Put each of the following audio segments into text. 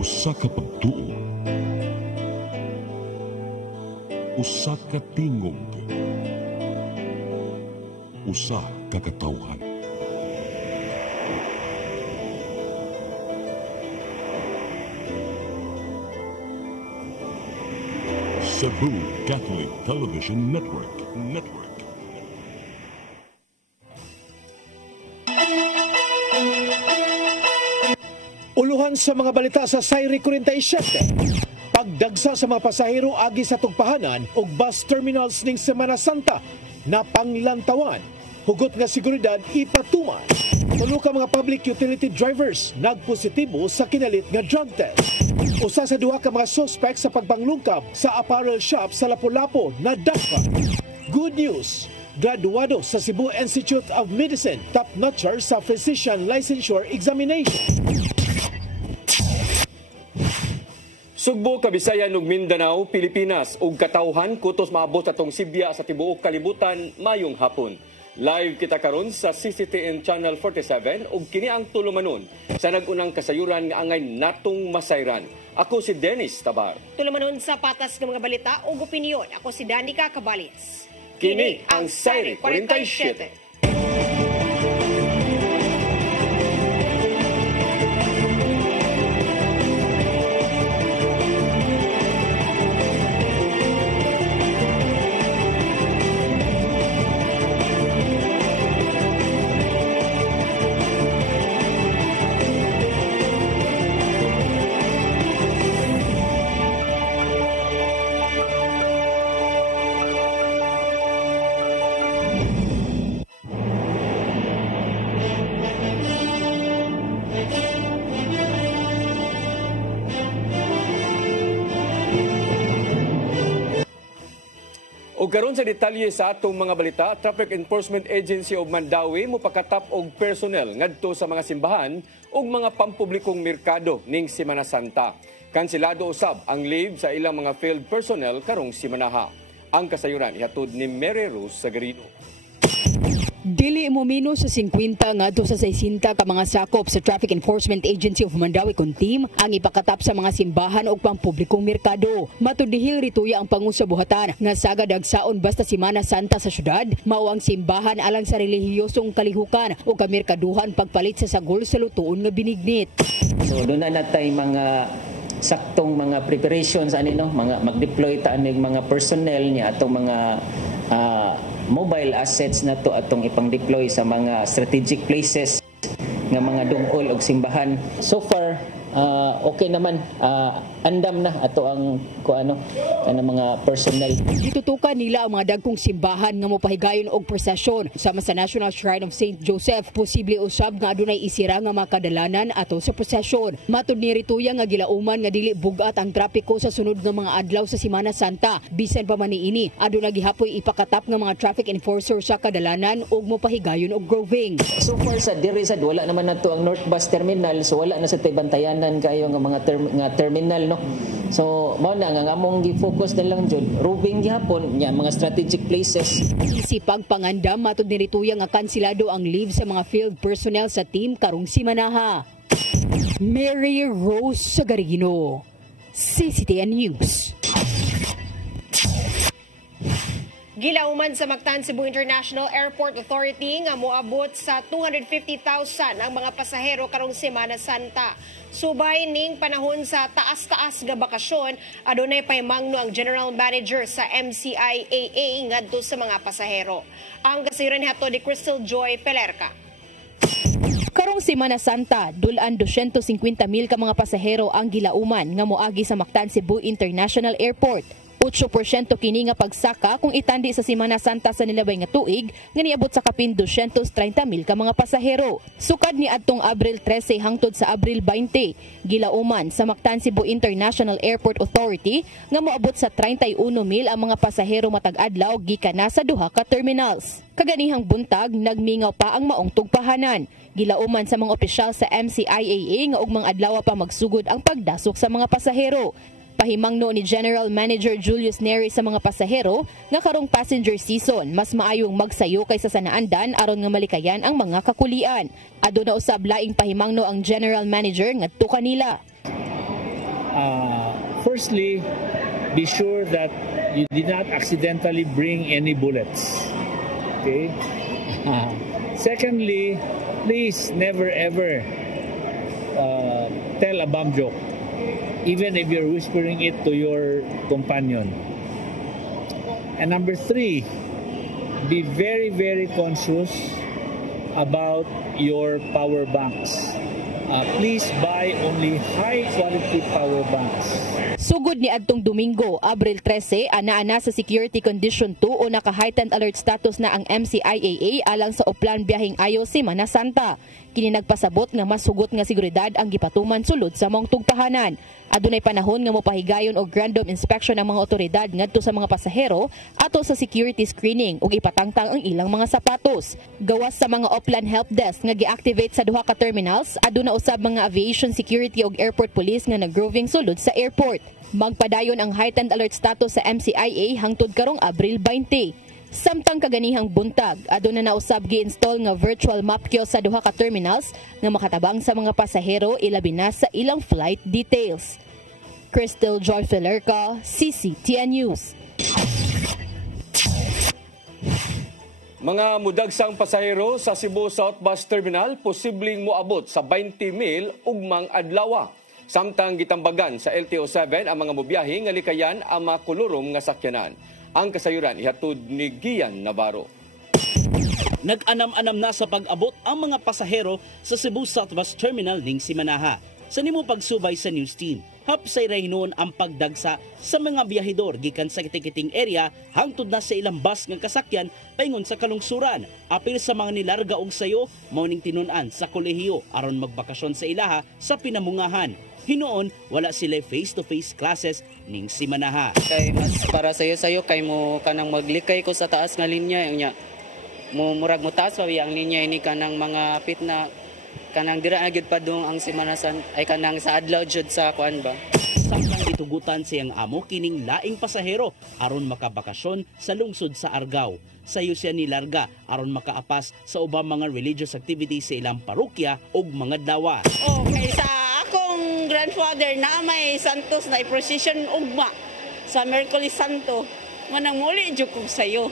Usa ka pagtuo, usa ka tingog, usa ka katawhan. Cebu Catholic Television Network. Uluhan sa mga balita sa Sayri 47. Pagdagsa sa mga pasahero agi sa tugpahanan ug bus terminals ning Semana Santa na panglantawan. Hugot nga seguridad ipatuman. Tulo ka mga public utility drivers nagpositibo sa kinalit nga drug test. Usa sa duha ka mga suspect sa pagpanglungkab sa apparel shop sa Lapu-Lapu na dakpa. Good news! Graduado sa Cebu Institute of Medicine, top-notcher sa Physician Licensure Examination. Sugbo, Kabisayan ug Mindanao, Pilipinas ug katawhan kutos maabot atong Sibya sa tibuok kalibutan mayong hapon. Live kita karon sa CCTN Channel 47 ug kini ang tulumanon sa nagunang kasayuran nga angay natong masayran. Ako si Dennis Tabar. Tulumanon sa patas ng mga balita ug opinyon. Ako si Danica Cabalis. Kini ang Sayri 47. O karon sa detalye sa atong mga balita, Traffic Enforcement Agency of Mandawi mopakatap og personnel ngadto sa mga simbahan ug mga pampublikong merkado ning Semana Santa. Kanselado usab ang leave sa ilang mga field personnel karong simanaha. Ang kasayuran ihatod ni Mary Rose Sagarino. Dili momino sa 50 ngadto sa 60 ka mga sakop sa Traffic Enforcement Agency of Mandawi kon team ang ipakatap sa mga simbahan ug pampublikong merkado. Matudihil rituya ang pangusabuhatan nga sagad agsaon basta Semana Santa sa syudad, mao ang simbahan alang sa relihiyosong kalihukan ug kamerkaduhan pagpalit sa sagol sa lutuon nga binignit. So doon na natay mga saktong mga preparations mga mag-deploy ta anig mga personnel niya atong mga mobile assets na to atong ipang-deploy sa mga strategic places nga mga dungol og simbahan. So far okay naman, andam na ato ang mga personnel. Gitutukan nila ang mga dagkong simbahan nga mopahigayon og prosesyon sama sa National Shrine of St. Joseph. Posible usab nga adunay isira nga makadalanan ato sa prosesyon. Matud ni Rituya nga gilauman nga dili bugat ang trapiko sa sunod nga mga adlaw sa Semana Santa. Bisan pa man niini, aduna gihapoy ipakatap nga mga traffic enforcer sa kadalanan ug mopahigayon og groving. So far sa diri sad wala naman nato ang North Bus Terminal, so wala na sa tay bantayanan kayo nga mga terminal, no. So mao na nga among gi-focus na lang jud roving gihapon nya mga strategic places. Isipag pangandam matud ni Rituya nga kansilado ang leave sa mga field personnel sa team karong simanaha. Mary Rose Sagarino, CCTN News. Gilauman sa Mactan Cebu International Airport Authority nga moabot sa 250,000 ang mga pasahero karong Semana Santa. Subay ning panahon sa taas-taas nga bakasyon, adunay pahimangno ang General Manager sa MCIAA ngadto sa mga pasahero. Ang kasayuran hato ni Crystal Joy Pelerca. Karong Semana Santa, dulan 250,000 ka mga pasahero ang gilauman nga moagi sa Mactan Cebu International Airport. 8% kini nga pagsaka kung itandi sa Semana Santa sa nilabay nga tuig nga niabot sa kapin 230,000 ka mga pasahero. Sukad ni adtong Abril 13 hangtod sa Abril 20, gilauman sa Mactan Cebu International Airport Authority nga moabot sa 31,000 ang mga pasahero matag adlaw gikan na sa duha ka terminals. Kaganihang buntag nagmingaw pa ang maong tugpahanan. Gilauman sa mga opisyal sa MCIAA nga ugmang adlaw pa magsugod ang pagdasok sa mga pasahero. Pahimangno ni General Manager Julius Neri sa mga pasahero nga karong passenger season mas maayong magsayo kaysa sa naandan aron nga malikayan ang mga kakulian. Aduna usab laing pahimangno ang General Manager ngadto kanila. Firstly, be sure that you did not accidentally bring any bullets. Okay? Secondly, please never ever tell a bomb joke, even if you're whispering it to your companion. And number 3, be very, very conscious about your power banks. Please buy only high-quality power banks. Sugod ni adtong Domingo, Abril 13, ana sa Security Condition 2 o naka-heightened alert status na ang MCIAA alang sa uplan biyaheng ayo Semana Santa. Kini nagpasabot nga mas sugot nga seguridad ang gipatuman sulod sa maong tugpahanan. Adunay panahon nga mopahigayon og random inspection ang mga otoridad ngadto sa mga pasahero ato sa security screening ug ipatangtang ang ilang mga sapatos. Gawas sa mga upland help desk nga gi-activate sa duha ka terminals, aduna usab mga aviation security ug airport police nga nag-roving sulod sa airport. Magpadayon ang heightened alert status sa MCIA hangtod karong Abril 20. Samtang kaganihang buntag, aduna na usab gi-install nga virtual map kiosk sa duha ka terminals nga makatabang sa mga pasahero ilabi na sa ilang flight details. Crystal Joy Filerca, CCTN News. Mga mudagsang pasahero sa Cebu South Bus Terminal posibleng moabot sa 20,000 ugmang adlaw. Samtang gitambagan sa LTO7 ang mga mobiyahe nga likayan ang mga kolorom nga sakyanan. Ang kasayuran ihatod ni Gian Navarro. Nag-anam-anam na sa pag-abot ang mga pasahero sa Cebu South Bus Terminal ning Simanaha. Sa nimo pagsubay sa news team, hapsay raynon ang pagdagsa sa mga biyahedor gikan sa kiting area hangtod na sa ilang bus nga kasakyan paingon sa kalungsuran. Apil sa mga nilarga og sayo mao ning tinun-an sa kolehiyo aron magbakasyon sa ilaha sa pinamungahan. Hinoon, wala sila face-to-face classes ning Simanaha. Kay mas para sayo kay mo kanang maglikay ko sa taas nga linya nya. Murag mo taas pa ang linya ini kanang mga pit na kanang dira agad pa dong ang Simanasan ay kanang sa adlaw jud sa kuan ba. Samtang itugutan siyang amo kining laing pasahero aron makabakasyon sa lungsod sa Argao. Sayo siya nilarga aron makaapas sa ubang mga religious activities sa ilang parokya ug mga dawa. Okay, sa akong grandfather na may santos na procession ugma sa Merkulis Santo. Manang muli jud kog sayo.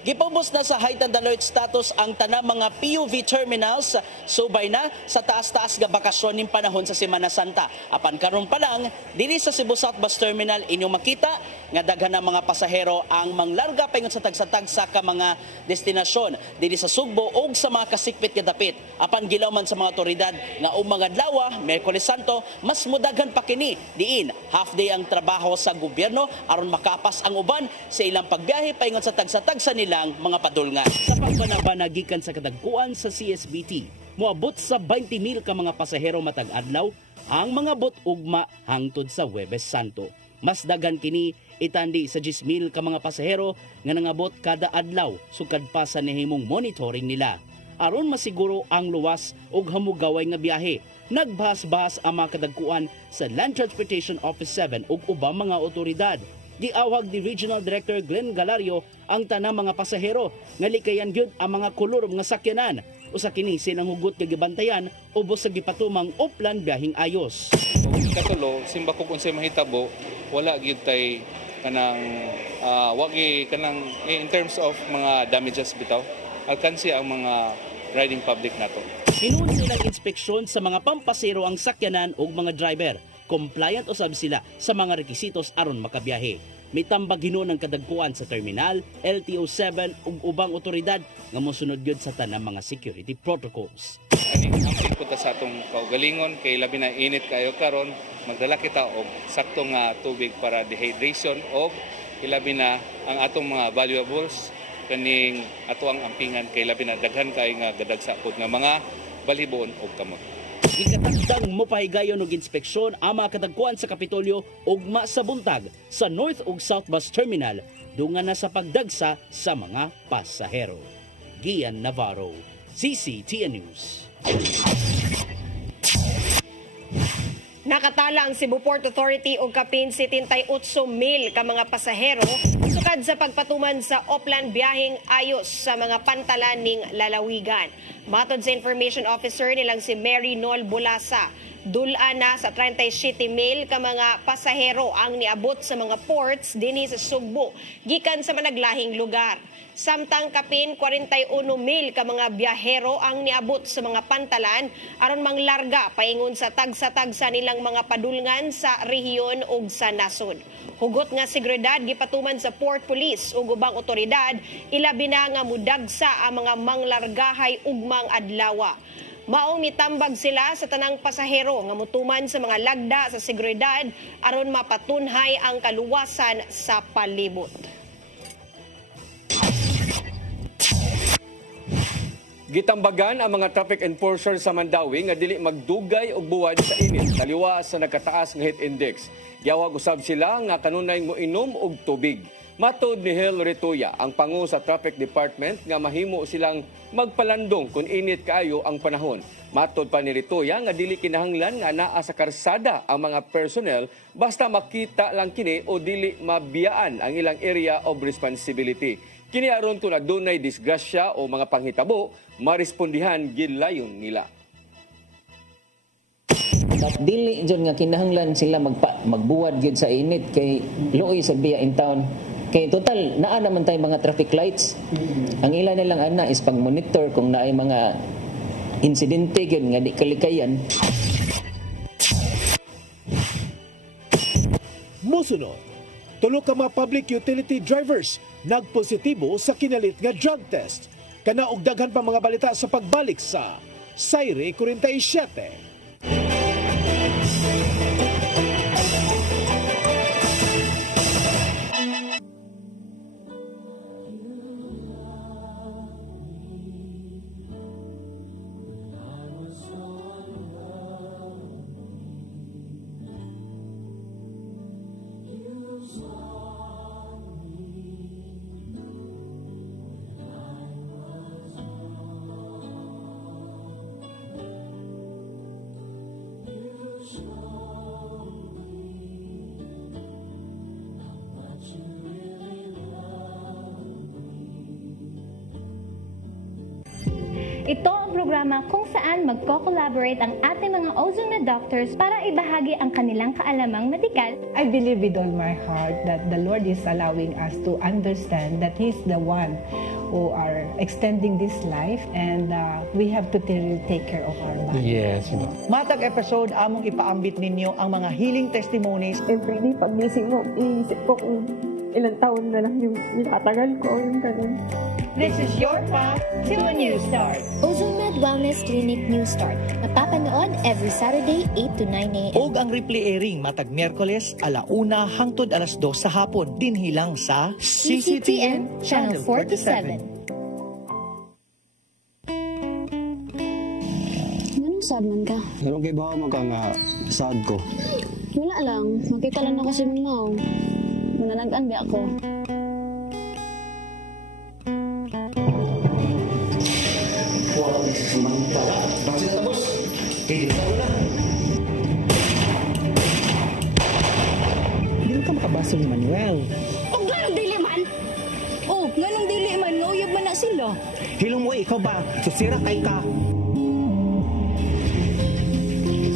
Gipubos na sa heightened alert status ang tanang mga PUV terminals, subay na sa taas-taas nga bakasyon ning panahon sa Semana Santa. Apan karon pa lang, dili sa Cebu South Bus Terminal inyong makita nga daghan ng mga pasahero ang manglarga paingon sa tagsa-tagsa ka mga destinasyon dili sa Sugbo ug sa mga kasikpit nga dapit. Apan gilaw man sa mga otoridad nga og mga adlaw, Miyerkules Santo, mas mudaghan pa kini diin half day ang trabaho sa gobyerno aron makapas ang uban sa ilang pagbiyahe paingon sa tagsa-tagsa lang mga padulngan. Sa pagbanabana gikan sa kadagkuan sa CSBT, moabot sa 20,000 ka mga pasahero matag adlaw ang mga bot ugma hangtod sa Huwebes Santo. Mas dagan kini itandi sa 10,000 ka mga pasahero nga nangabot kada adlaw sukad pa sa nahimong monitoring nila. Aron masiguro ang luwas ug hamugaway nga biyahe, nagbahas-bahas ang mga kadagkuan sa Land Transportation Office 7 ug ubang mga otoridad. Giawhag ni Regional Director Glenn Galario ang tanang mga pasahero nga likayan gyud ang mga kolorom nga sakyanan. Usa kini silang hugot nga gibantayan ubos sa gipatumang uplan biyaheng ayos. Katulo, simba ko kung sa mahitabo, wala gyud tay kanang wagi kanang in terms of mga damages bitaw. Alkansi ang mga riding public nato. Hinuon silang inspeksyon sa mga pampasero ang sakyanan ug mga driver. Compliant usab sila sa mga rekisitos aron makabiyahe. May tambag hinuon ang kadagkuan sa terminal, LTO7 ug ubang otoridad nga mosunod gyud sa tanang mga security protocols. Ani ang punta sa atong kaugalingon kay labi na init kayo karon, magdala kita og saktong tubig para dehydration og ilabi na ang atong mga valuables kaning ato ang ampingan kay labi na daghan kay nga gadagsa pud nga mga balhiboon og kamot. Ikatagdang mopahigayon og inspeksyon ang mga kadagkuan sa Kapitolyo ugma sa buntag sa North ug South Bus Terminal dungan na sa pagdagsa sa mga pasahero. Gian Navarro, CCTN News. Nakatala ang Cebu Port Authority og kapin 78,000 ka mga pasahero sukad sa pagpatuman sa Oplan biyaheng ayos sa mga pantalan ning lalawigan. Matod sa Information Officer nilang si Mary Nol Bulasa, Dulaan na sa 37,000 ka mga pasahero ang niabot sa mga ports dinhi sa Sugbo gikan sa managlahing lugar. Samtang kapin 41,000 ka mga biyahero ang niabot sa mga pantalan aron manglarga paingon sa tagsa-tagsa nilang mga padulngan sa rehiyon ug sa nasod. Hugot nga seguridad gipatuman sa Port Police ug ubang otoridad, ilabi na nga mudagsa ang mga manglargahay ugmang adlaw. Maong mitambag sila sa tanang pasahero nga mutuman sa mga lagda sa seguridad aron mapatunhay ang kaluwasan sa palibot. Gitambagan ang mga traffic enforcer sa Mandawi nga dili magdugay og buwad sa init taliwa sa nagkataas nga heat index. Giyawag usab sila nga kanunay moinom og tubig. Matod ni Hel Rituya, ang pangu sa Traffic Department, nga mahimo silang magpalandong kung init kaayo ang panahon. Matod pa ni Rituya nga dili kinahanglan nga naa sa karsada ang mga personnel basta makita lang kini o dili mabiyaan ang ilang area of responsibility. Kini aron kung adunay disgrasya o mga panghitabo, marespondihan gilayon nila. Dili dyan nga kinahanglan sila magbuwad gyud sa init kay luoy sa biya in town. Kay total naa naman tay mga traffic lights. Ang ila nilang ana is pag-monitor kung naay mga insidente gyud nga di kalikayan. Mosunod, tulo ka mga public utility drivers nagpositibo sa kinalit nga drug test. Kana og daghan pa mga balita sa pagbalik sa Sayre 47. Ito ang programa kung saan magko-collaborate ang ating mga ozone na doctors para ibahagi ang kanilang kaalamang medikal. I believe with all my heart that the Lord is allowing us to understand that He's the one who are extending this life and we have to take care of our body. Yes. Matag episode, among ipaambit ninyo ang mga healing testimonies. Every day, pag gising mo, iisip ko kung ilang taon na lang yung itatagal ko, yung ganun. This is your path to a new start. OzoneMed Wellness Clinic New Start. Mapapanood every Saturday, 8 to 9 a.m. Og ang replay airing matag Miyerkules, 1:00 hangtod 2:00 sa hapon. Dinhilang sa CCTN Channel 47. Anong sad man ka? Anong kay ba mo ka nga sad ko? Wala lang. Makita lang ako si Mingaw. Manalagaan ba ako? Samantala. Bakit tapos? Hindi ka wala. Hindi ka makabasa ni Manuel. Oh, ganong dili man? Oh, ganong dili man? Nauyab man na sila. Hilong mo, ikaw ba? Susira kay ka.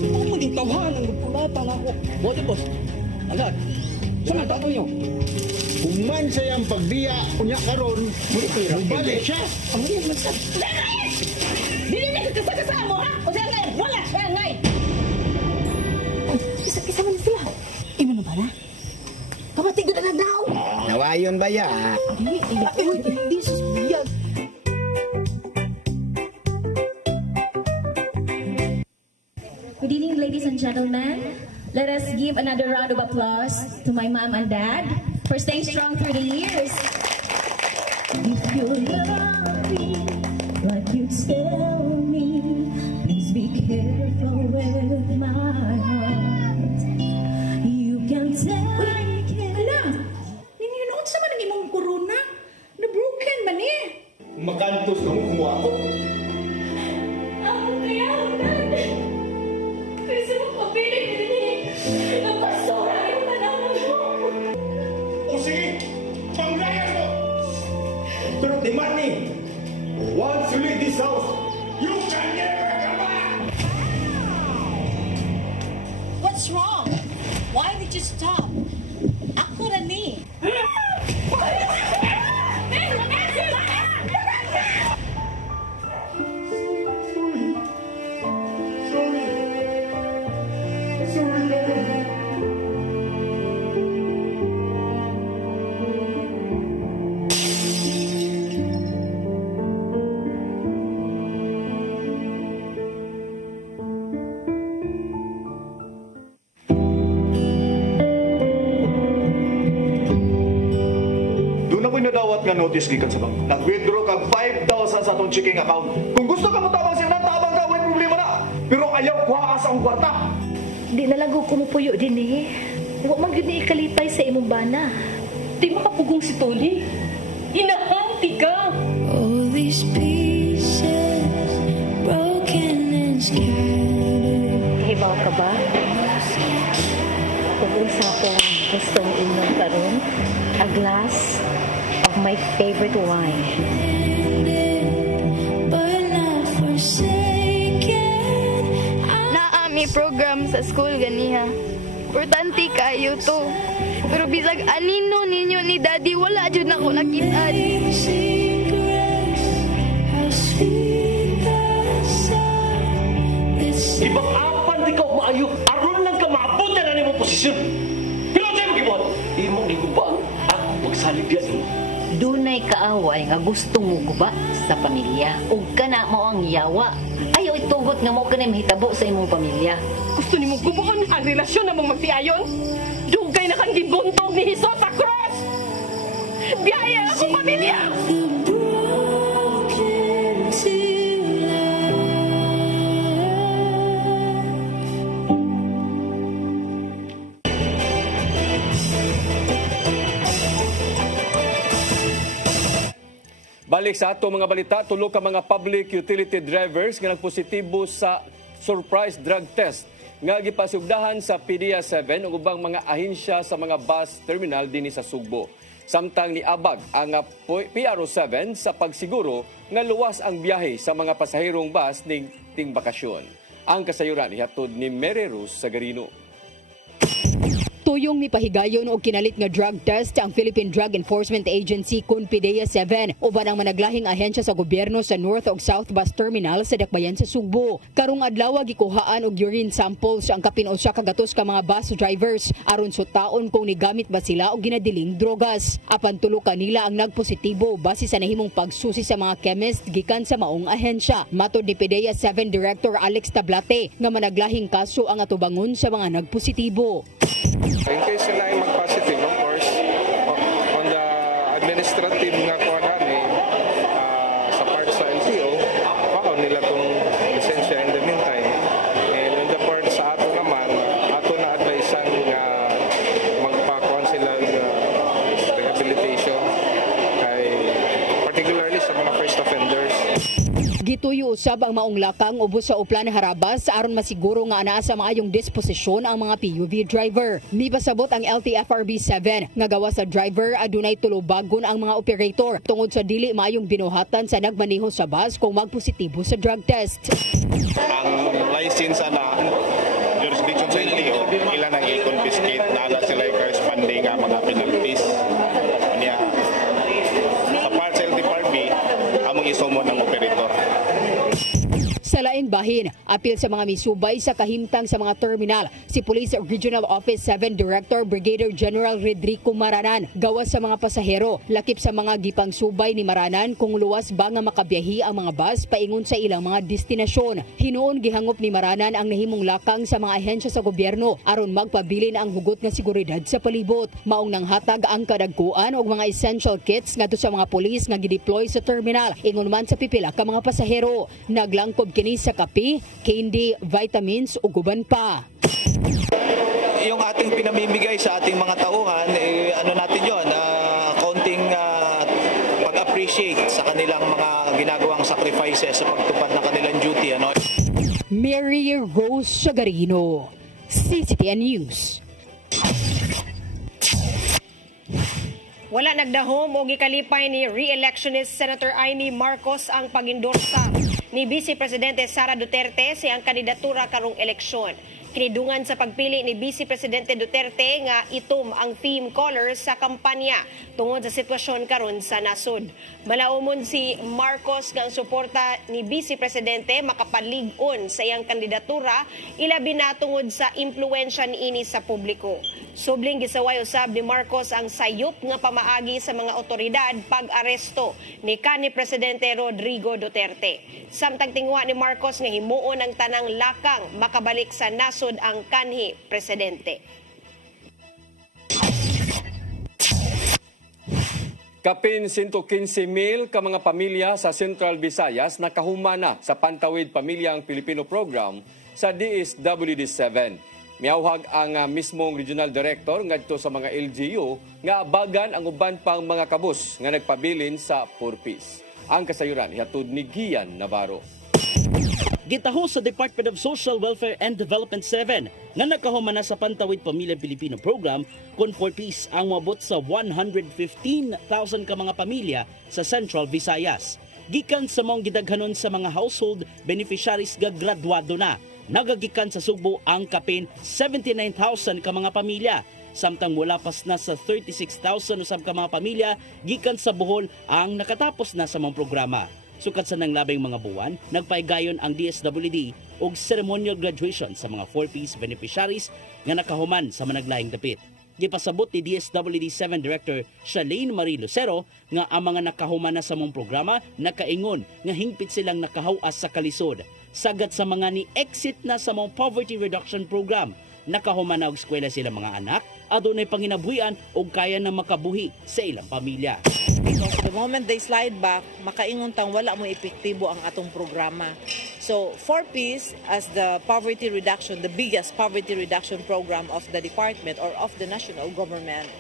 Huwag mo din tawahan ang magpulatan ako. Bote, boss. Agad. Saan tato nyo? Human sayang pagbiya, unya karon, mubalik siya. Ang mga magsab. Dili na kasama mo, ha? O siya ngay, wala siya ngay. Isa man sila. Imo na ba na? Kamatig na daw. Nawayon ba ya? Hindi susbiyag. Good evening, ladies and gentlemen. Let us give another round of applause to my mom and dad for staying strong through the years. If you love me like you tell me, please be careful with my heart. You can take it. Ala, nininood sa man ang imong corona. Na-broken man eh. Makantos na kumuha ako. Ako kaya, dad. Kasi magpapilit din eh. Magpasora yung tanaman mo. O sige, panglayan mo! Pero Timani, once you leave this house, you can never come back! stop. Ako na ni. Nadawat nga notice gikan sa bangko. Nag-withdraw kag 5,000 sa atong checking account. Kung gusto ka mo tabang siya na, tabang ka, may problema na. Pero ayaw kuha ka sa akong kwarta. Di nalago ko mo puyo din eh. Huwag man yun ikalipay sa imong bana. Di makapugong si Tony. Inahanti ka. All these pieces broken and scattered. Kahibaw ka ba? Kung sa ko gustong inom karon, a glass of my favorite wine. Naami program sa school ganiha. Importante kayo to. Pero bisag anino ninyo ni Daddy, wala jud nako nakita. Ibang apan di ka maayo, aron lang ka maabutan na nimo posisyon. Pero sa'yo mo gibon, imong giguba ako magsalig yan mo. Dunay kaaway nga gusto mo guba sa pamilya. Ug kana mo ang yawa. Ayaw itugot nga mo kanay mahitabo sa imong pamilya. Gusto nimo gubuon ang relasyon namong magtiayon? Dugay na kang gibuntog ni Hesus sa cross. Biyaya ako pamilya. Balik sa ato mga balita, tulo ka mga public utility drivers nga nagpositibo sa surprise drug test nga gipasugdahan sa PDEA-7 ug ubang mga ahensya sa mga bus terminal dinhi sa Sugbo. Samtang niabag ang PRO-7 sa pagsiguro nga luwas ang biyahe sa mga pasahirong bus ning ting bakasyon. Ang kasayuran ihatod ni Mary Rose Sagarino. Tuyong mipahigayon og kinalit nga drug test ang Philippine Drug Enforcement Agency kun PDEA-7 uban ang managlahing ahensya sa gobyerno sa North ug South Bus Terminal sa Dakbayan sa Sugbo. Karong adlaw gikuhaan og urine samples ang kapin usa ka gatos ka mga bus drivers aron sutaon kung nigamit ba sila og ginadiling drogas. Apan tulo kanila ang nagpositibo base sa nahimong pagsusi sa mga chemist gikan sa maong ahensya. Matod ni PDEA-7 Director Alex Tablate nga managlahing kaso ang atubangon sa mga nagpositibo. In case sila ay mag-positive, of course, on the administrative nga kuha namin, sa part sa LTO, paon nila itong lisensya in the meantime. And on the part sa ato naman, ato na advisean nga magpakuhan sila rehabilitation, particularly sa mga first offenders. Gituyo usab ang maong lakang ubos sa uplan harabas aron masiguro nga anaa sa maayong disposisyon ang mga PUV driver. Mipasabot ang LTFRB-7 nga gawa sa driver adunay tulubagon ang mga operator tungod sa dili maayong binuhatan sa nagmaneho sa bus kung magpositibo sa drug test. Ang license na jurisdiction sa LTO, ilan ang i-confiscate na sila corresponding nga mga penalties. Sa part sa LTFRB, among isumo ng operator. Sa laing bahin, apil sa mga misubay sa kahimtang sa mga terminal, si Police Regional Office 7 Director Brigadier General Rodrigo Maranan gawas sa mga pasahero. Lakip sa mga gipang subay ni Maranan kung luwas ba nga makabiyahi ang mga bus paingon sa ilang mga destinasyon. Hinuon gihangop ni Maranan ang nahimong lakang sa mga ahensya sa gobyerno aron magpabilin ang hugot nga seguridad sa palibot. Maong nanghatag ang kadagkuan og mga essential kits ngadto sa mga pulis nga gideploy sa terminal ingon man sa pipila ka mga pasahero. Naglangkob kini sa kape, candy, vitamins ug uban pa. Yung ating pinamimigay sa ating mga tauhan, ano natin yun, kaunting pag-appreciate sa kanilang mga ginagawang sacrifices sa pagtupad ng kanilang duty. Ano? Mary Rose Sagarino, CCTN News. Wala nagdahom o gikalipay ni re-electionist Senator Amy Marcos ang pag-endorsa ni Vice Presidente Sara Duterte sa iyang kandidatura karong eleksyon. Kinidungan sa pagpili ni Vice Presidente Duterte nga itom ang theme color sa kampanya tungod sa sitwasyon karon sa nasod. Malaumon si Marcos nga ang suporta ni Vice Presidente makapalig-on sa iyang kandidatura ilabi na tungod sa impluwensya niini sa publiko. Subling gisaway usab ni Marcos ang sayop nga pamaagi sa mga otoridad pag-aresto ni kanhi Presidente Rodrigo Duterte. Samtang tingwa ni Marcos nga himuon ang tanang lakang makabalik sa nasod ang kanhi Presidente. Kapin 115,000 ka mga pamilya sa Central Visayas nakahumana sa Pantawid Pamilyang Pilipino Program sa DSWD-7. Miawhag ang mismong Regional Director ngadto sa mga LGU nga abagan ang uban pang mga kabus nga nagpabilin sa Purpis. Ang kasayuran hihatod ni Gian Navarro. Gitaho sa Department of Social Welfare and Development 7 nga nakahumana sa Pantawid Pamilyang Pilipino Program kung Purpis ang moabot sa 115,000 ka mga pamilya sa Central Visayas. Gikan sa mong gidaghanon sa mga household beneficiaries nga graduado na. Nagagikan sa Sugbo ang kapin 79,000 ka mga pamilya. Samtang mula pas na sa 36,000 usab ka mga pamilya, gikan sa Bohol ang nakatapos na sa mga programa. Sukat sa nanglabing mga buwan, nagpaigayon ang DSWD og ceremonial graduation sa mga 4Ps beneficiaries nga nakahuman sa managlaing dapit. Gipasabot ni DSWD-7 Director Charlene Marie Lucero nga ang mga nakahuman na sa mong programa nakaingon nga hingpit silang nakahawas sa kalisod. Sagad sa mga ni-exit na sa mong poverty reduction program, nakahuman na og eskwela sila mga anak, adunay panginabuhian o kaya na makabuhi sa ilang pamilya. Because the moment they slide back, makaingon tang wala mo epektibo ang atong programa. So 4Ps as the poverty reduction, the biggest poverty reduction program of the department or of the national government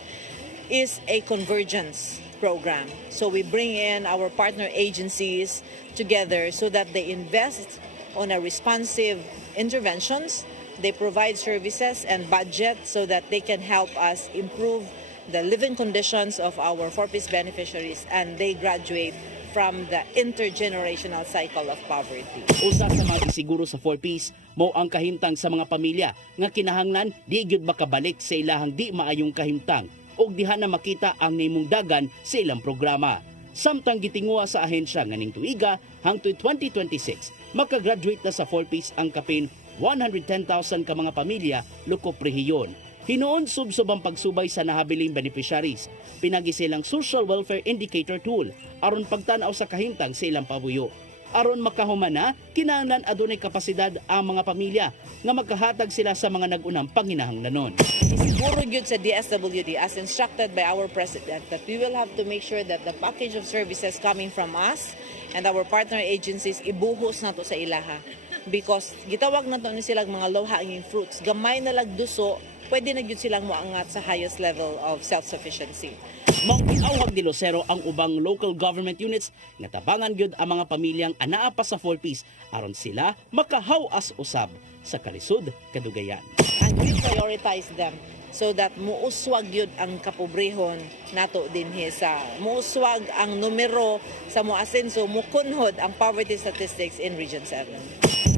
is a convergence program. So we bring in our partner agencies together so that they invest on a responsive interventions. They provide services and budget so that they can help us improve the living conditions of our 4Ps beneficiaries and they graduate from the intergenerational cycle of poverty. Usa sa mga siguro sa 4Ps mo ang kahimtang sa mga pamilya nga kinahanglan di gyud makabalik sa ilahang di maayong kahimtang ug diha na makita ang nimong dagan sa ilang programa. Samtang gitinguha sa ahensya nga ning tuiga hangtod 2026 makagraduate na sa 4Ps ang kapin 110,000 ka mga pamilya lukop rehiyon. Hinuon subsob ang pagsubay sa nahabiling beneficiaries. Pinagi silang Social Welfare Indicator Tool aron pagtanaw sa kahimtang sa ilang pabuyo. Aron makahumana, kinahanglan adunay kapasidad ang mga pamilya nga magkahatag sila sa mga nag-unang panginahanglanon. Isiguro gyud sa DSWD as instructed by our President that we will have to make sure that the package of services coming from us and our partner agencies ibuhos nato sa ilaha. Because gitawag nato ni silang mga low-hanging fruits. Gamay na lagduso, pwede na gyud silang moangat sa highest level of self-sufficiency. Mangawhag ni Lucero ang ubang local government units nga tabangan gyud ang mga pamilyang anaa pa sa 4Ps aron sila makahaw-as usab sa kalisod kadugayan. And we prioritize them so that muuswag yun ang kapobrehon nato dinhi sa muuswag ang numero sa moasenso mukunhod ang poverty statistics in Region 7.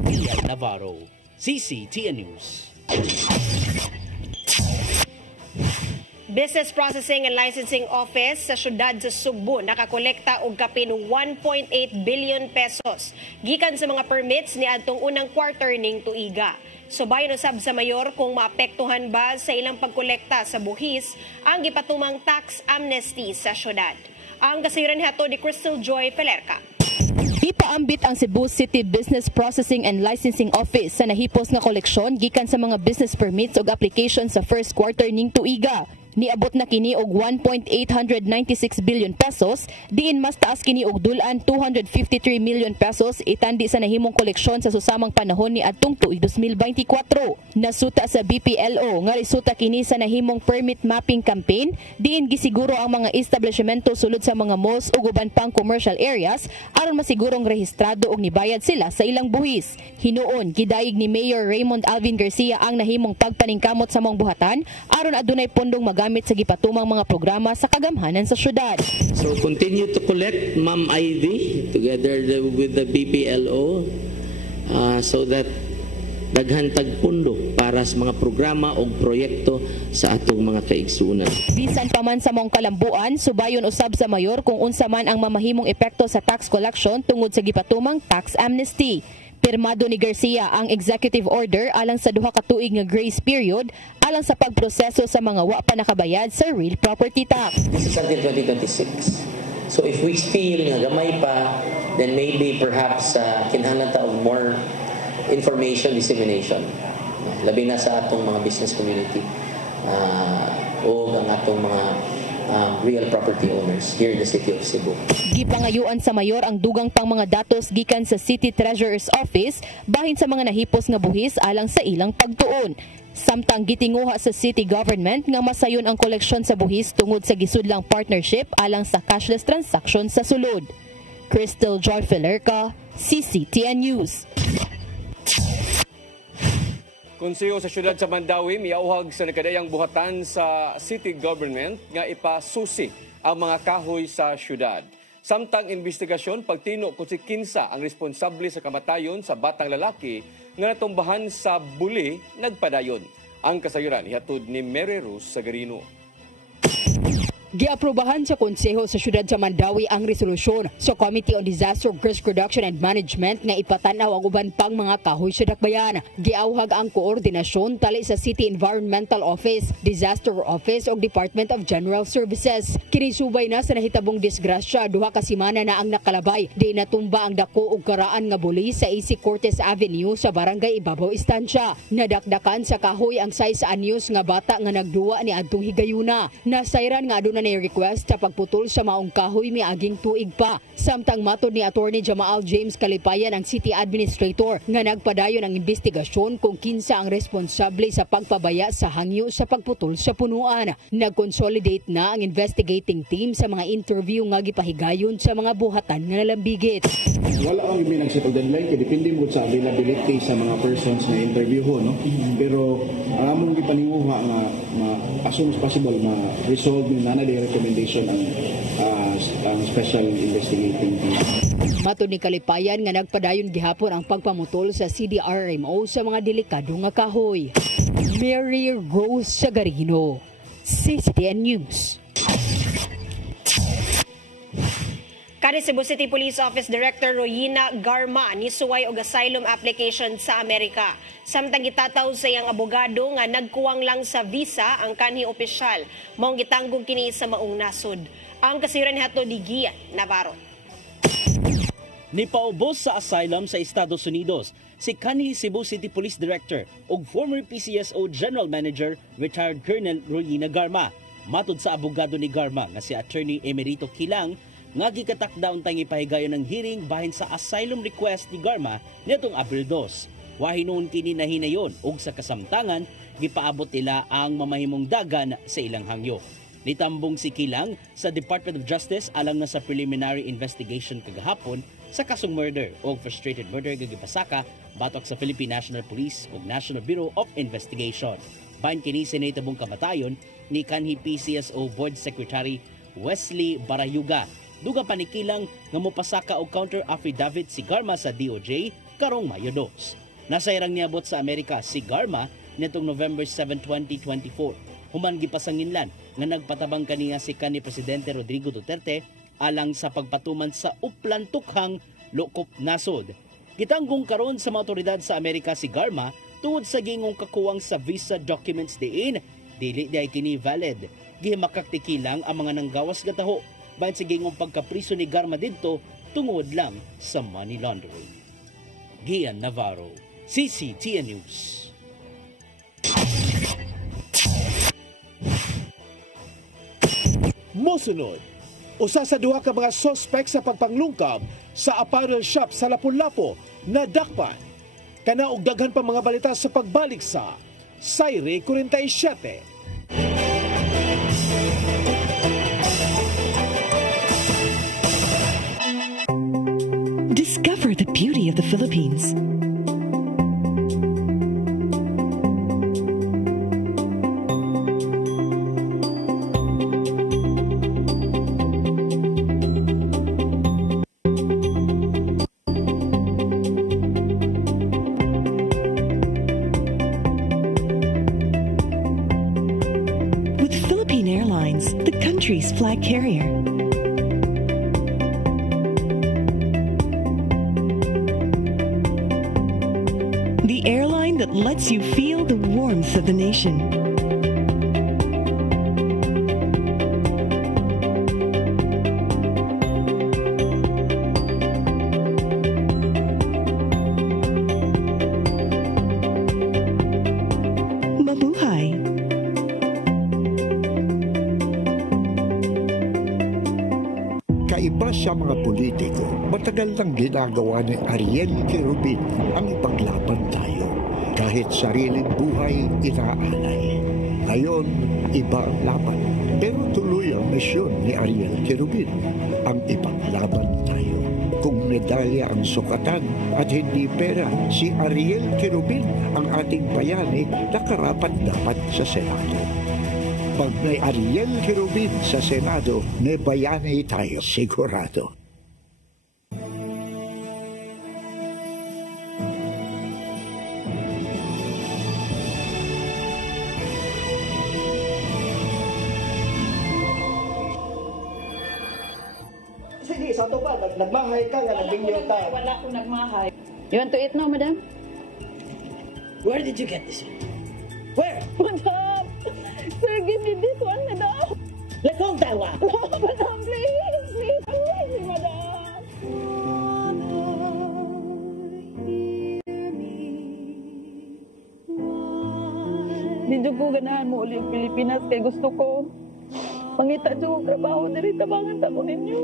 Gian Navarro, CCTN News. Business Processing and Licensing Office sa syudad sa Sugbo nakakolekta og kapin 1.8 billion pesos gikan sa mga permits ni adtong unang quarter ning tuiga. Subayon usab sa mayor kung maapektuhan ba sa ilang pagkolekta sa buhis ang gipatumang tax amnesty sa syudad. Ang kasayuran hato ni Crystal Joy Pelerca. Ipaambit ang Cebu City Business Processing and Licensing Office sa nahipos nga koleksyon gikan sa mga business permits ug application sa first quarter ning tuiga. Niabot na kini og 1.896 billion pesos, diin mas taas kini og dulan 253 million pesos itandi sa nahimong koleksyon sa susamang panahon ni adtong tuig 2024. Nasuta sa BPLO nga resulta kini sa nahimong permit mapping campaign, diin gisiguro ang mga establishmento sulod sa mga malls ug uban pang commercial areas aron masigurong rehistrado og nibayad sila sa ilang buhis. Hinuon gidaig ni Mayor Raymond Alvin Garcia ang nahimong pagpaningkamot sa mga buhatan aron adunay pondong gamit sa gipatumang mga programa sa kagamhanan sa syudad. So continue to collect Ma'am ID together with the BPLO so that daghantag pundo para sa mga programa o proyekto sa atong mga kaigsunan. Bisan pa man sa mong kalambuan, subayon usab sa mayor kung unsa man ang mamahimong epekto sa tax collection tungod sa gipatumang tax amnesty. Pirmado ni Garcia ang executive order alang sa 2 ka tuig nga grace period alang sa pagproseso sa mga wa pa nakabayad sa real property tax. This is until 2026. So if we feel nga gamay pa, then maybe perhaps kinahanglan ta og more information dissemination. Labi na sa atong mga business community o ang atong mga real property owners here in the city of Cebu. Gipangayuan sa mayor ang dugang pang mga datos gikan sa City Treasurer's Office bahin sa mga nahipos nga buhis alang sa ilang pagtuon. Samtang gitinguha sa city government nga masayon ang koleksyon sa buhis tungod sa gisudlang partnership alang sa cashless transaction sa sulod. Crystal Joy Filerca, CCTN News. Konseho sa siyudad sa Mandawi miauhag sa nakadayang buhatan sa city government nga ipasusi ang mga kahoy sa siyudad. Samtang investigasyon pagtino kung si kinsa ang responsable sa kamatayon sa batang lalaki nga natumbahan sa buli nagpadayon. Ang kasayuran ihatod ni Mary Rose Sagarino. Giaprobahan sa Konseho sa Siyudad sa Mandawi ang resolusyon sa Committee on Disaster Risk Reduction and Management nga ipatanaw ang uban pang mga kahoy sa dakbayan. Giauhag ang koordinasyon tali sa City Environmental Office, Disaster Office ug Department of General Services. Kinisubay na sa nahitabong disgrasya, 2 ka semana na ang nakalabay di natumba ang dako ug karaan nga buli sa AC Cortez Avenue sa Barangay Ibabaw Estancia. Nadakdakan sa kahoy ang 6 anyos nga bata nga nagduwa ni adtong higayuna. Nasayran nga aduna ni request sa pagputol sa maong kahoy miaging tuig pa. Samtang matod ni Attorney Jamaal James Kalipayan ang City Administrator nga nagpadayon ang investigasyon kung kinsa ang responsable sa pagpabaya sa hangyo sa pagputol sa punuan. Nag-consolidate na ang investigating team sa mga interview nga gipahigayon sa mga buhatan nga nalambigit. Wala ang minagsipag deadline kaya depende mo sa availability sa mga persons na interview ho, no? Pero ang among gipaninguha nga as soon as possible ma-resolve ni nanay recommendation ang special investigating team. Matod ni Kalipayan nga nagpadayon gihapon ang pagpamutol sa CDRMO sa mga delikado nga kahoy. Mary Rose Sagarino, CCTN News. Kani Cebu City Police Office Director Royina Garma ni suway og asylum application sa Amerika. Samtang gitataw sa iyang abogado nga nagkuwang lang sa visa ang kanhi opisyal, maong gitanggong kini sa maong nasod. Ang kasayuran nihato ni Gian Navarro. Nipaubos sa asylum sa Estados Unidos si kanhi Cebu City Police Director ug former PCSO General Manager retired Colonel Royina Garma. Matod sa abogado ni Garma nga si Attorney Emerito Kilang, nga gikatakdaon tayong ipahigayon ng hearing bahin sa asylum request ni Garma nitong Abril 2. Wahinon kini nahinayon ug sa kasamtangan gipaabot nila ang mamahimong dagan sa ilang hangyo. Nitambong si Kilang sa Department of Justice alang na sa preliminary investigation kagahapon sa kasong murder o frustrated murder nga gipasaka batok sa Philippine National Police ug National Bureau of Investigation. Bahin kini sa nahitabong kamatayon ni kanhi PCSO Board Secretary Wesley Barayuga. Duga panikilang nga mopasaka og counter affidavit si Garma sa DOJ karong Mayo 2. Nasayrang niabot sa Amerika si Garma nitong November 7, 2024. Human gipasanginlan nga nagpatabang kaniya si kanhi Presidente Rodrigo Duterte alang sa pagpatuman sa uplantukhang lokop nasod. Gitanggong karon sa mga otoridad sa Amerika si Garma tungod sa gingong kakuwang sa visa documents diin dili day kini valid. Gihimakak tikilang ang mga nanggawas nga taho bahin sa gingong pagkapriso ni Garma didto tungod lang sa money laundering. Gian Navarro, CCTN News. Mosunod, usa sa 2 ka mga suspect sa pagpanglungkab sa apparel shop sa Lapu-Lapu na dakpan. Kana og daghan pa mga balita sa pagbalik sa Sayre 47. Discover the beauty of the Philippines. country's flag carrier. The airline that lets you feel the warmth of the nation. Mabuhay! Kaiba sa mga politiko, matagal nang ginagawa ni Ariel Querubin ang ipaglaban tayo. Kahit sariling buhay inaalay. Ngayon, iba ang laban. Pero tuloy ang misyon ni Ariel Querubin, ang ipaglaban tayo. Kung medalya ang sukatan at hindi pera, si Ariel Querubin ang ating bayani na karapat-dapat sa Senado. Pag may Ariel Querubin sa Senado, may bayani tayo sigurado. Sige, sa ito pa, nagmahay ka nga, nagbinyo ka. Wala akong nagmahay. You want to eat now, madam? Where did you get this? Where? Madam! Sir, give me this one, madam! Let go of that one! No, madam, please! Please, please, madam! Medyo ko ganahan mo uli ang Pilipinas kay gusto ko. Pangita dyan kong trabaho na rin tabangan ta ko ninyo.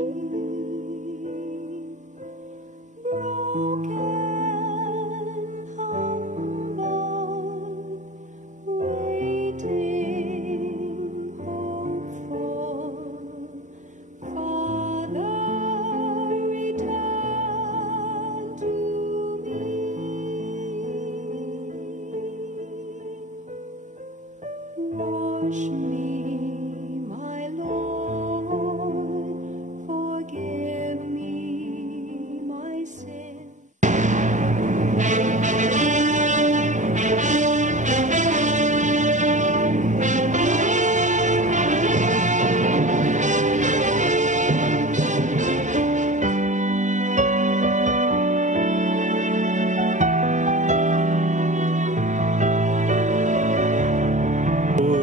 Wash me, my Lord, forgive me my sin.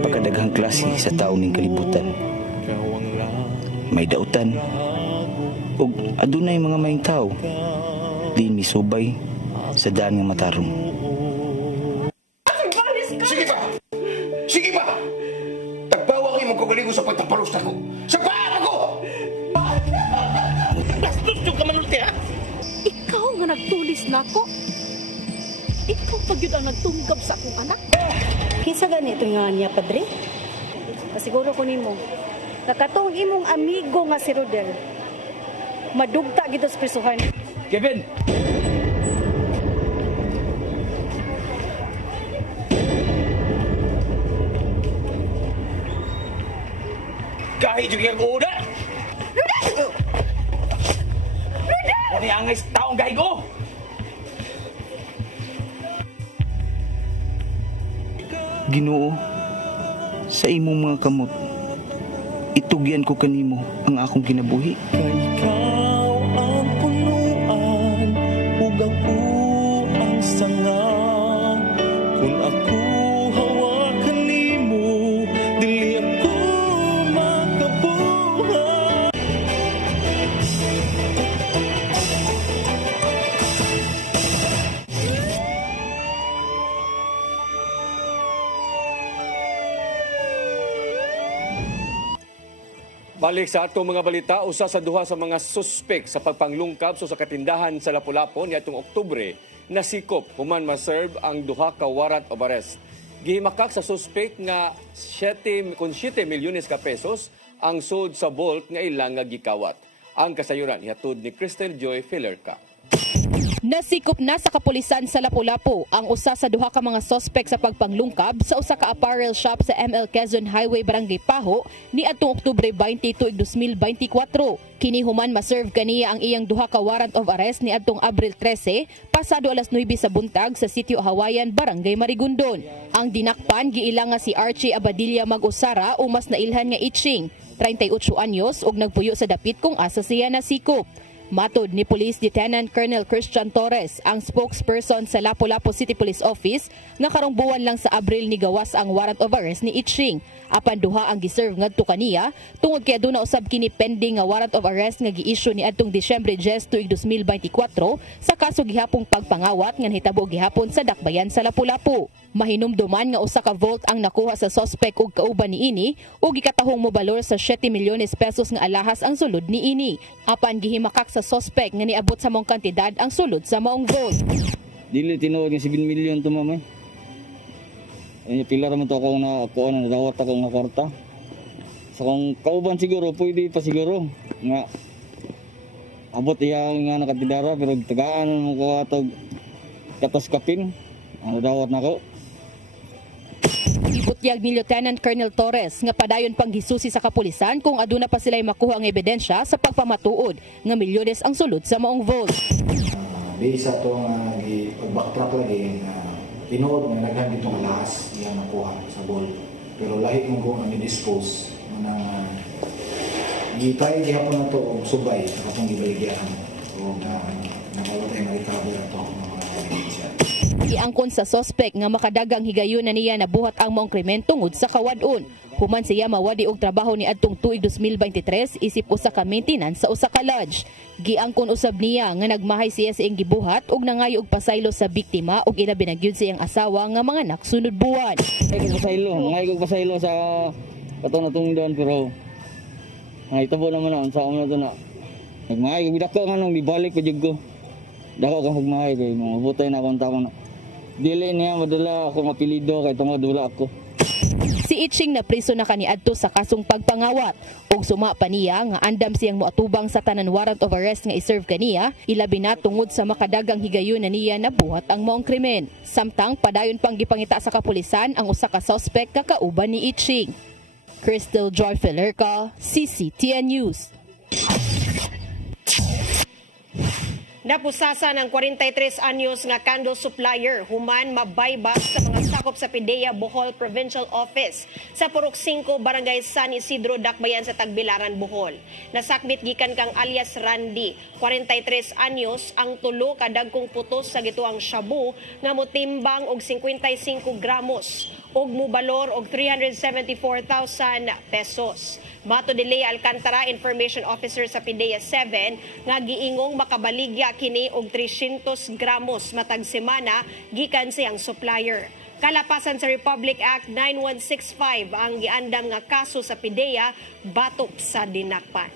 Pagkadaghang klase sa taong ning kalibutan. May dautan ug adunay mga maayong tao diin misubay sa daan nga matarong. Sige pa! Sige pa! Tagbawa kayo magkagaligo sa pagtapalos na ko. Sa paan ako! Bastos yung kamanulti, ha? Ikaw nga nagtulis na ko. Ikaw pag yun ang nagtunggab sa akong anak. Kinsa ganito nga niya, padre? Pasiguro ko nimo. Nakatong imong amigo nga si Rodel. Madugta gito sa prisuhan. Kevin! Kahit yung yung uda! Rodel! Rodel! Ano yung angay sa taong gahi ko? Ginoo, sa imong mga kamot, itugyan ko kanimo ang akong kinabuhi. Ikaw ang punuan, ug ako ang sanga. Kung ako hawakan nimo, dili ako makabuhay. Balik sa atong mga balita, usa sa duha sa mga suspek sa pagpanglungkab sa katindahan sa Lapu-Lapu niadtong Oktubre nasikop human ma-serve ang duha ka warrant of arrest. Gihimakak sa suspek nga 7 milyones ka pesos ang sold sa Bolt nga ilang nga gikawat. Ang kasayuran ihatod ni Crystal Joy Filerca. Nasikop na sa kapulisan sa Lapu-Lapu ang usa sa duha ka mga sospek sa pagpanglungkab sa usa ka apparel shop sa ML Quezon Highway, Barangay Paho niadtong Oktubre 22, 2024. Kini human ma-serve kaniya ang iyang duha ka warrant of arrest niadtong Abril 13 pasado alas 9 sa buntag sa Sitio Hawayan, Barangay Marigondon. Ang dinakpan giila nga si Archie Abadilla Mag-Usara o mas nailhan nga Itching. 38 anyos ug nagpuyo sa dapit kung asa siya nasikop. Matod ni Police Lieutenant Colonel Christian Torres, ang spokesperson sa Lapu-Lapu City Police Office, nga karong buwan lang sa Abril ni gawas ang warrant of arrest ni Itching. Apan duha ang giserve ngadto kaniya tungod kay aduna usab kini pending nga warrant of arrest nga gi-issue ni adtong Disyembre 10 tuig 2024 sa kaso gihapong pagpangawat nga nahitabo gihapon sa dakbayan sa Lapu-Lapu. Mahinumduman nga usa ka vault ang nakuha sa suspect ug kauban niini ug gikatahong mobalor sa 7 milyones pesos nga alahas ang sulod niini. Apan gihimakak sa suspect nga niabot sa mong kantidad ang sulod sa maong vault. Dili tinuod nga 7 milyon to mamay. Ay pila ra man to ako na dawat ako nga kwarta. So kung kauban siguro pwede pa siguro nga abot iya nga nakatidara pero tagaan mo ko atog katas kapin ang dawat nako. Ibutyag ni Lieutenant Colonel Torres nga padayon pang gisusi sa kapulisan kung aduna pa sila'y makuha ang ebidensya sa pagpamatuod nga milyones ang sulod sa maong vault. Based sa itong pag-backtrack lagi, tinuod na naghan ditong alahas niya nakuha sa ball. Pero lahit mong kung ni-dispose na gitay gihapon na ito o subay sa kapong gibaligyan o nakawatay na recover ito ang mga ebidensya. Iangkon sa suspect nga makadagang higayon na niya nabuhat ang maong krimen tungod sa kawadon. Human siya mawadi og trabaho ni adtong tuig 2023 isip usa ka maintenance sa usa ka lodge. Giangkon usab niya nga nagmahay siya sa iyang gibuhat ug nangayo og pasaylo sa biktima ug ilabi na gyud sa iyang asawa nga mga naksunod buwan. Nangayo og pasaylo sa katong natungdan pero nahitabo naman ang sa na to na. Nagmahay og dako nga nang gibalik pa jud ko. Dako kang pagmahay kay mabutay na akong tama na. Dili niya madala ako mapilido kay tungod dula ako. Si Itching na priso na kaniadto sa kasong pagpangawat ug suma pa niya nga andam siyang moatubang sa tanan warrant of arrest nga iserve kaniya ilabi na tungod sa makadagang higayon na niya nabuhat ang maong krimen. Samtang padayon pang gipangita sa kapulisan ang usa ka suspect kakauban ni Itching. Crystal Joy Felerca, CCTN News. Napusasa ng 43 anyos nga candle supplier human mabaybak sa mga sakop sa PIDEA Bohol Provincial Office sa Purok 5 Barangay San Isidro, Dakbayan sa Tagbilaran, Bohol. Nasakbit gikan kang alias Randy, 43 anyos, ang tulo kadagkong putos sa gituang shabu nga motimbang og 55 gramos ug mubalor og 374,000 pesos. Mato de Lea Alcantara, Information Officer sa PIDEA 7, nga giingong makabaligya kini og 300 gramos matag semana gikan siyang supplier. Kalapasan sa Republic Act 9165 ang giandam nga kaso sa PIDEA batok sa dinakpan.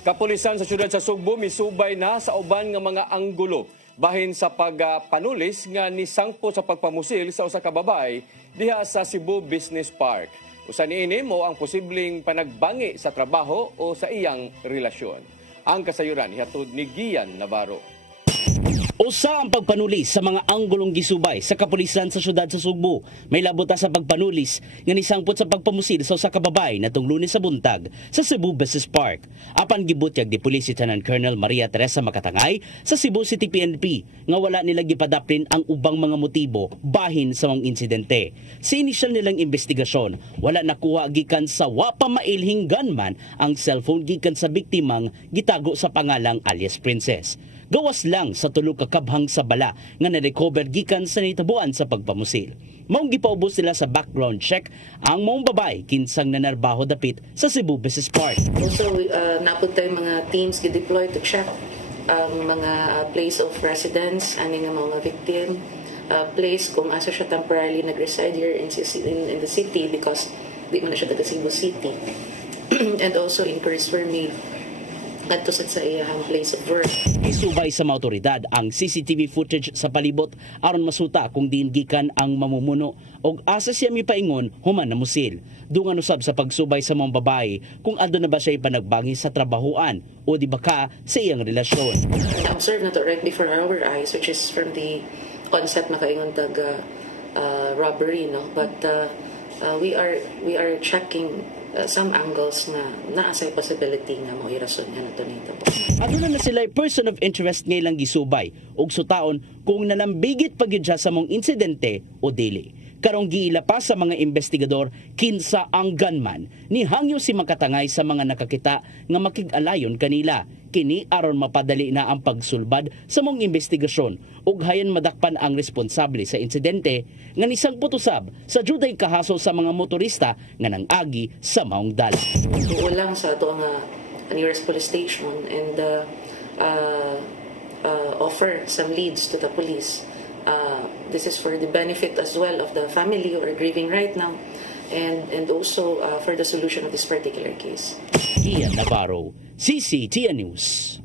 Kapulisan sa siyudad sa Sugbo misubay na sa uban nga mga anggulo bahin sa pagpanulis nga nisangpo sa pagpamusil sa usa ka babay diha sa Cebu Business Park. Usa niini mo ang posibleng panagbangi sa trabaho o sa iyang relasyon. Ang kasayuran hihatod ni Gian Navarro. Usa ang pagpanulis sa mga anggulong gisubay sa kapulisan sa siyudad sa Sugbo. May labuta sa pagpanulis nga nisangpot sa pagpamusil sa usa ka babay natong Lunes sa buntag sa Cebu Business Park. Apan gibutyag ni Police Lieutenant Colonel Maria Teresa Makatangay sa Cebu City PNP nga wala nila gipadaprin ang ubang mga motibo bahin sa mga insidente. Sa inisyal nilang investigasyon, wala nakuha gikan sa wa pa mailhing gunman ang cellphone gikan sa biktimang gitago sa pangalang alias Princess. Gawas lang sa tulo ka kabhang sa bala nga na-recover gikan sa nitabuan sa pagpamusil. Maong gipaubos sila sa background check ang maong babay kinsang nanarbaho dapit sa Cebu Business Park. Also, napunta yung mga teams gi-deploy to check ang mga place of residence, aning mga victim, place kung asa siya temporarily nag-reside here in the city because di man na siya taga Cebu City. And also inquiries were made at sa iyang place of work. Isubay sa mga otoridad ang CCTV footage sa palibot aron masuta kung diin gikan ang mamumuno og asa siya mipaingon human na musil. Dungan usab sa pagsubay sa mga babae kung ado na ba siya ipanagbangi sa trabahoan o di ba ka sa iyang relasyon. Na-observe na to right before our eyes, which is from the concept na kaingon tag robbery, no? But we are checking some angles na naasay possibility nga mo irason niya nato nito po. Aduna na sila person of interest ngaylang gisubay ug sutaon kung nalambigit pagyud siya sa mong insidente o dili. Karong giila pa sa mga investigador kinsa ang gunman. Nihangyo si makatangay sa mga nakakita nga makig-alayon kanila. Kini aron mapadali na ang pagsulbad sa mong investigasyon ug hayan madakpan ang responsable sa insidente nga nisang putusab sa juday kahaso sa mga motorista nga nangagi sa maong dala. Tuo lang sa ato ang nearest police station and offer some leads to the police. This is for the benefit as well of the family who are grieving right now and also for the solution of this particular case. Ian Navarro, CCTN News.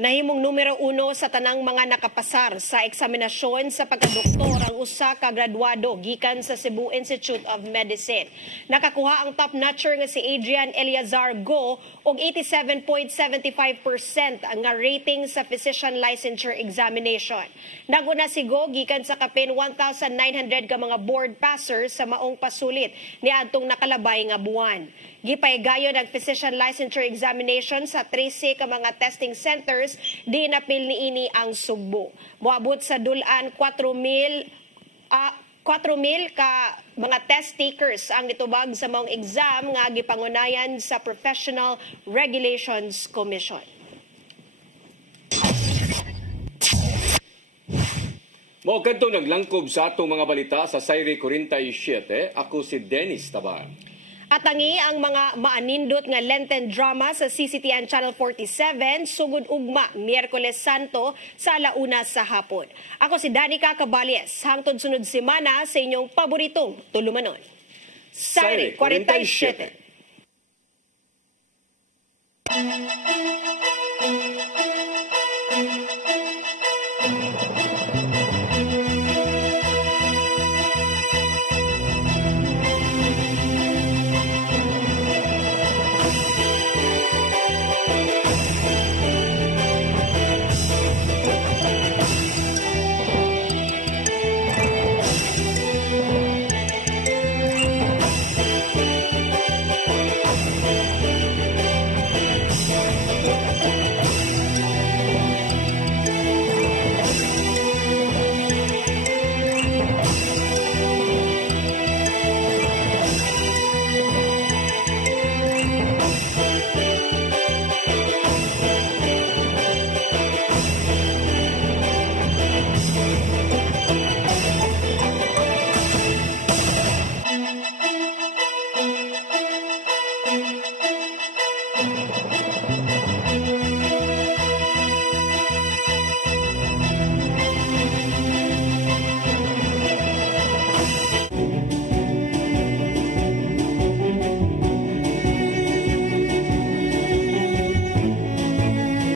Nahimong numero 1 sa tanang mga nakapasar sa eksaminasyon sa pagkadoktor ang usa ka graduado gikan sa Cebu Institute of Medicine. Nakakuha ang top-notcher nga si Adrian Eliazar Go og 87.75% nga rating sa physician licensure examination. Naguna si Go gikan sa kapin 1,900 ka mga board passers sa maong pasulit niadtong nakalabay nga buwan. Gipaygayon ang physician licensure examination sa 13 ka mga testing centers di napil niini ang Sugbo. Moabot sa dulan 4,000 ka mga test takers ang nitubag sa maong exam nga gipangunayan sa Professional Regulations Commission. Mao kadto naglangkob sa atong mga balita sa Sayre 47. Ako si Dennis Taban. Atangi ang mga maanindot nga Lenten drama sa CCTN Channel 47 sugod ugma Miyerkules Santo sa 1:00 sa hapon. Ako si Danica Cabales, hangtod sunod semana sa inyong paboritong tulumanon. Sayre 47.